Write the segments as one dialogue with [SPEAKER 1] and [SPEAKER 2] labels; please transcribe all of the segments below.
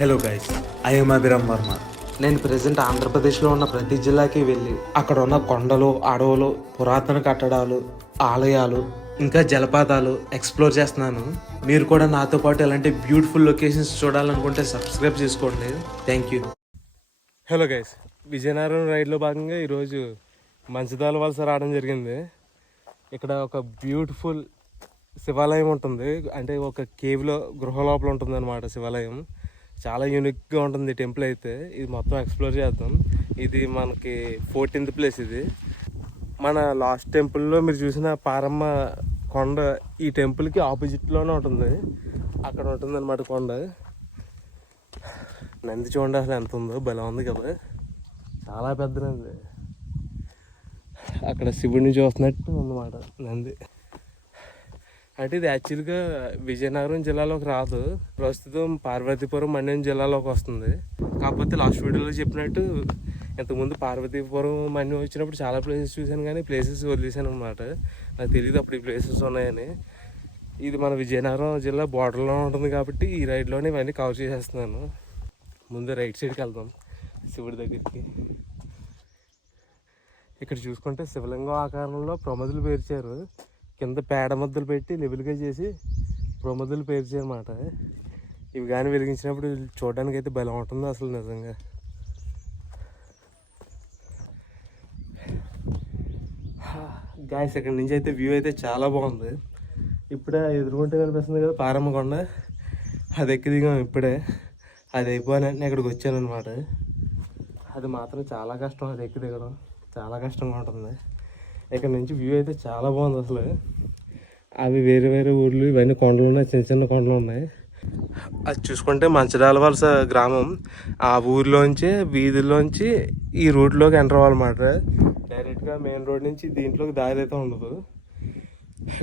[SPEAKER 1] Hello guys I'm Abhiram Varma
[SPEAKER 2] నేను present ఆంధ్రప్రదేశ్లో ఉన్న ప్రతి జిల్లాకి వెళ్ళి అక్కడ ఉన్న కొండలు అడవులు పురాతన కట్టడాలు ఆలయాలు ఇంకా జలపాతాలు ఎక్స్ప్లోర్ చేస్తున్నాను. మీరు కూడా నాతో పాటు ఇలాంటి బ్యూటిఫుల్ లొకేషన్స్ చూడాలనుకుంటే సబ్స్క్రైబ్ చేసుకోండి. Thank you
[SPEAKER 3] hello guys Vizianagaram రైడ్లో భాగంగా ఈరోజు మంచిదాల వలస రావడం జరిగింది. ఇక్కడ ఒక బ్యూటిఫుల్ శివాలయం ఉంటుంది. అంటే ఒక కేవ్లో గృహ లోపల ఉంటుంది అనమాట శివాలయం. చాలా యూనిక్గా ఉంటుంది టెంపుల్ అయితే. ఇది మొత్తం ఎక్స్ప్లోర్ చేద్దాం. ఇది మనకి ఫోర్టీన్త్ ప్లేస్ ఇది. మన లాస్ట్ టెంపుల్లో మీరు చూసిన పారమ్మ కొండ ఈ టెంపుల్కి ఆపోజిట్లోనే ఉంటుంది. అక్కడ ఉంటుంది అనమాట కొండ. నంది చూడండి అసలు ఎంత ఉందో. బలం ఉంది కదా. చాలా పెద్ద నంది అక్కడ శివుడిని చూస్తున్నట్టు ఉందన్నమాట నంది. అంటే ఇది యాక్చువల్గా విజయనగరం జిల్లాలోకి రాదు. ప్రస్తుతం పార్వతీపురం మన్యం జిల్లాలోకి వస్తుంది. కాకపోతే లాస్ట్ వీడియోలో చెప్పినట్టు ఇంతకుముందు పార్వతీపురం మన్యం వచ్చినప్పుడు చాలా ప్లేసెస్ చూశాను కానీ ప్లేసెస్ వదిలేశాను అనమాట నాకు తెలియదు అప్పుడు ఈ ప్లేసెస్ ఉన్నాయని. ఇది మన విజయనగరం జిల్లా బార్డర్లో ఉంటుంది కాబట్టి ఈ రైడ్లోనే ఇవన్నీ కవర్ చేసేస్తున్నాను. ముందు రైట్ సైడ్కి వెళ్దాం. శివుడి దగ్గరికి. ఇక్కడ చూసుకుంటే శివలింగం ఆకారంలో ప్రమదులు పేర్చారు. కింద పేడ ముద్దలు పెట్టి లెవెల్గా చేసి ప్రమద్దులు పేర్చారు ఇవి కానీ వెలిగించినప్పుడు చూడడానికి అయితే బలం ఉంటుంది అసలు నిజంగా. గాయస్ ఇక్కడ నుంచి అయితే వ్యూ అయితే చాలా బాగుంది. ఇప్పుడే ఎదురుకుంటే కనిపిస్తుంది కదా పారమ్మ కొండ. అది ఎక్కి దిగాం ఇప్పుడే. అది అయిపోయిన ఇక్కడికి వచ్చాను అనమాట అది మాత్రం చాలా కష్టం అది ఎక్కి దిగడం. చాలా కష్టంగా ఉంటుంది. ఇక్కడ నుంచి వ్యూ అయితే చాలా బాగుంది అసలు. అవి వేరే వేరే ఊర్లు ఇవన్నీ కొండలు ఉన్నాయి చిన్న చిన్న కొండలు ఉన్నాయి. అది చూసుకుంటే మంచిర్యాల వలస గ్రామం. ఆ ఊర్లోంచి వీధిలోంచి ఈ రూట్లోకి ఎంటర్ అవ్వాలన్నమాట. డైరెక్ట్గా మెయిన్ రోడ్ నుంచి దీంట్లోకి దారి అయితే ఉండదు.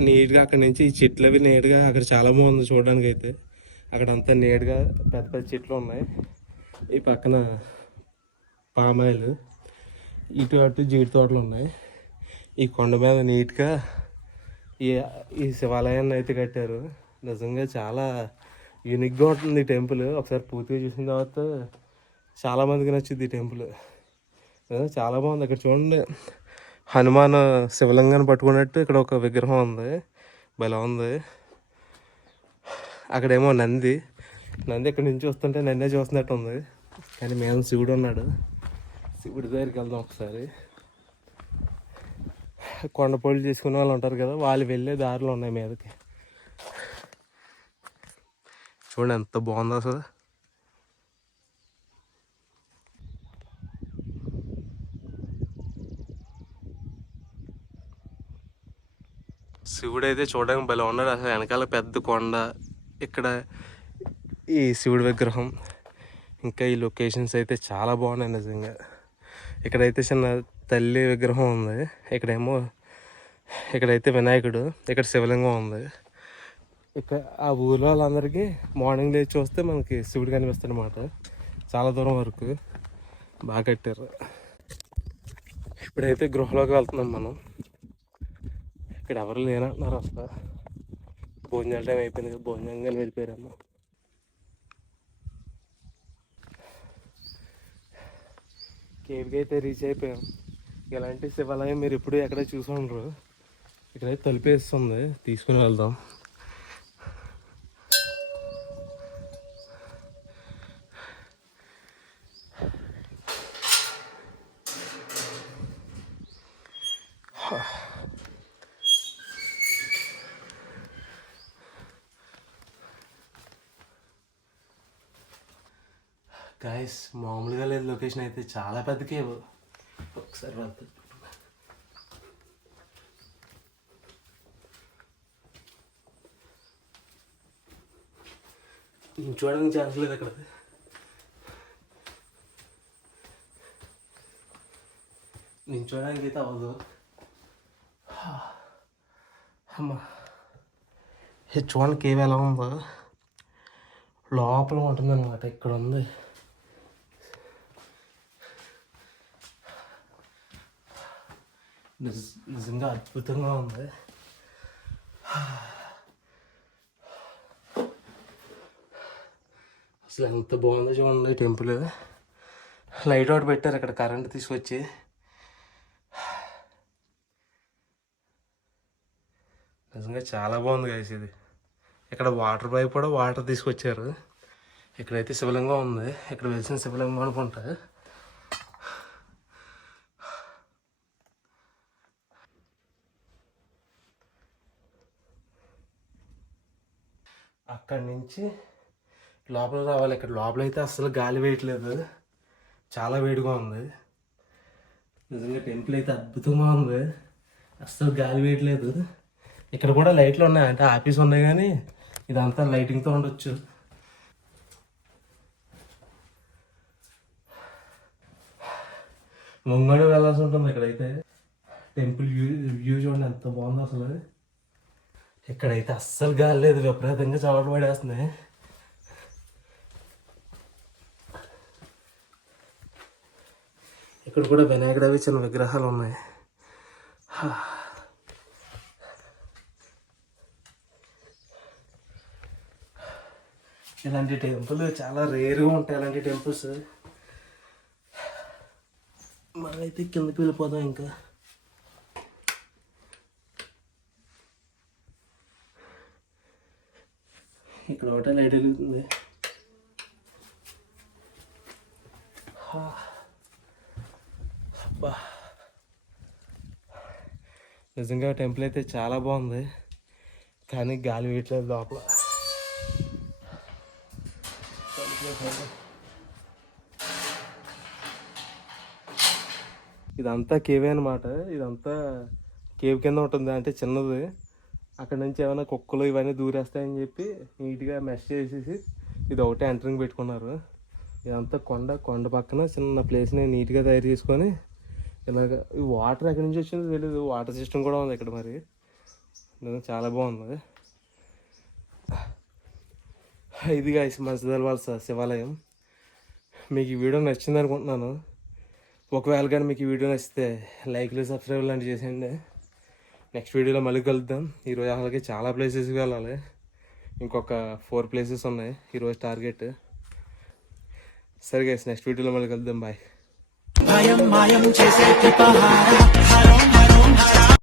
[SPEAKER 3] నీట్గా అక్కడ నుంచి ఈ చెట్లు అవి నీట్గా అక్కడ చాలా బాగుంది చూడడానికి అయితే అక్కడ అంతా నీట్గా పెద్ద పెద్ద చెట్లు ఉన్నాయి. ఈ పక్కన పామాయిల్ ఇటు అటు జీడి తోటలు ఉన్నాయి. ఈ కొండ మీద నీట్గా ఈ ఈ శివాలయాన్ని అయితే కట్టారు. నిజంగా చాలా యూనిక్గా ఉంటుంది ఈ టెంపుల్. ఒకసారి పూర్తిగా చూసిన తర్వాత చాలామందికి నచ్చింది ఈ టెంపుల్. చాలా బాగుంది. అక్కడ చూడండి. హనుమాన్ శివలింగాన్ని పట్టుకున్నట్టు ఇక్కడ ఒక విగ్రహం ఉంది. భలే ఉంది. అక్కడేమో నంది. నంది ఇక్కడ నుంచి వస్తుంటే నన్నే చూస్తున్నట్టు ఉంది కానీ మేము శివుడు ఉన్నాడు. శివుడి దగ్గరికి వెళ్దాం ఒకసారి. కొండపోళ్ళు చేసుకునే వాళ్ళు ఉంటారు కదా వాళ్ళు వెళ్ళే దారిలో ఉన్నాయి మీదకి. చూడండి ఎంత బాగుందో అసలు. శివుడు అయితే చూడడానికి భలే ఉన్నాడు. అసలు వెనకాల పెద్ద కొండ ఇక్కడ ఈ శివుడి విగ్రహం ఇంకా ఈ లొకేషన్స్ అయితే చాలా బాగున్నాయి నిజంగా. ఇక్కడైతే చిన్న తల్లి విగ్రహం ఉంది. ఇక్కడేమో ఇక్కడైతే వినాయకుడు ఇక్కడ శివలింగం ఉంది. ఇక్కడ ఆ ఊర్లో వాళ్ళందరికీ మార్నింగ్ లేచి చూస్తే మనకి శివుడు కనిపిస్తాడు అనమాట చాలా దూరం వరకు బాగా కట్టారు. ఇప్పుడైతే గృహలోకి వెళ్తున్నాం మనం. ఇక్కడ ఎవరు లేనంటున్నారు అసలు. భోజనాల టైం అయిపోయింది కదా భోజనం కానీ వెళ్ళిపోయారమ్మా. కేవ్కి అయితే రీచ్ అయిపోయాం. ఇలాంటి శివాలయం మీరు ఎప్పుడు ఎక్కడ చూసి ఉండరు. ఇక్కడైతే తలుపేస్తుంది. తీసుకుని వెళ్దాం. గాయస్ మామూలుగా లేదు. లొకేషన్ అయితే చాలా పెద్ద కేవ్ ఒకసారి వెళ్తా చూడడానికి ఛాన్స్ లేదు అక్కడ నేను చూడడానికి అయితే అవ్వదు. అమ్మా చూడడానికి ఏమి ఎలా ఉందో? లోపల ఉంటుందన్నమాట ఇక్కడ ఉంది. నిజంగా అద్భుతంగా ఉంది అసలు ఎంత బాగుందో చూడండి టెంపుల్. లైట్ అవుట్ పెట్టారు అక్కడ కరెంట్ తీసుకొచ్చి. నిజంగా చాలా బాగుంది గైస్ ఇది. ఇక్కడ వాటర్ పైప్ కూడా వాటర్ తీసుకొచ్చారు. ఇక్కడైతే శివలింగం ఉంది ఇక్కడ వెలిసిన శివలింగం అనుకుంటా. అక్కడి నుంచి లోపల రావాలి. ఇక్కడ లోపల అయితే అసలు గాలి వేయట్లేదు. చాలా వేడిగా ఉంది. నిజంగా టెంపుల్ అయితే అద్భుతంగా ఉంది. అస్సలు గాలి వేయట్లేదు. ఇక్కడ కూడా లైట్లు ఉన్నాయి. అంటే ఆఫీస్ ఉన్నాయి కానీ ఇదంతా లైటింగ్తో ఉండొచ్చు. ముంగడు వెళ్ళాల్సి ఉంటుంది ఇక్కడైతే. టెంపుల్ వ్యూ వ్యూ చూడండి ఎంత బాగుందో అసలు. ఇక్కడైతే అస్సలు గాలి లేదు విపరీతంగా చవట పడేస్తుంది ఇక్కడ కూడా వినాయకుడవి చిన్న విగ్రహాలు ఉన్నాయి. ఇలాంటి టెంపుల్ చాలా రేరుగా ఉంటాయి అలాంటి టెంపుల్స్. మనమైతే కిందకి వెళ్ళిపోదాం ఇంకా. ఇక్కడ ఒకటే లైట్ వెలుగుతుంది. అబ్బా. నిజంగా టెంపుల్ అయితే చాలా బాగుంది. కానీ గాలి వేయట్లేదు లోపల. ఇదంతా కేవే అనమాట ఇదంతా కేవ్ కింద ఉంటుంది అంటే చిన్నది. అక్కడ నుంచి ఏమైనా కుక్కలు ఇవన్నీ దూరేస్తాయని చెప్పి నీట్గా మెష్ చేసేసి ఇది ఒకటే ఎంటరింగ్ పెట్టుకున్నారు. ఇదంతా కొండ కొండ పక్కన చిన్న ప్లేస్ని నీట్గా తయారు చేసుకొని ఇలాగ ఈ వాటర్ ఎక్కడి నుంచి వచ్చిందో తెలియదు వాటర్ సిస్టమ్ కూడా ఉంది ఇక్కడ మరి. చాలా బాగుంది. ఇది గాయస్ మసిదల్ వాళ్ళ శివాలయం. మీకు ఈ వీడియో నచ్చింది అనుకుంటున్నాను. ఒకవేళ కానీ మీకు ఈ వీడియో నచ్చితే లైక్లు సబ్స్క్రైబ్ లాంటివి చేసేయండి. నెక్స్ట్ వీడియోలో మళ్ళీ కలుద్దాం. ఈరోజు అలాగే చాలా ప్లేసెస్కి వెళ్ళాలి. ఇంకొక ఫోర్ ప్లేసెస్ ఉన్నాయి. ఈరోజు టార్గెట్ సరే గైస్ నెక్స్ట్ వీడియోలో మళ్ళీ కలుద్దాం. బాయ్
[SPEAKER 4] భయం మాయం చేసే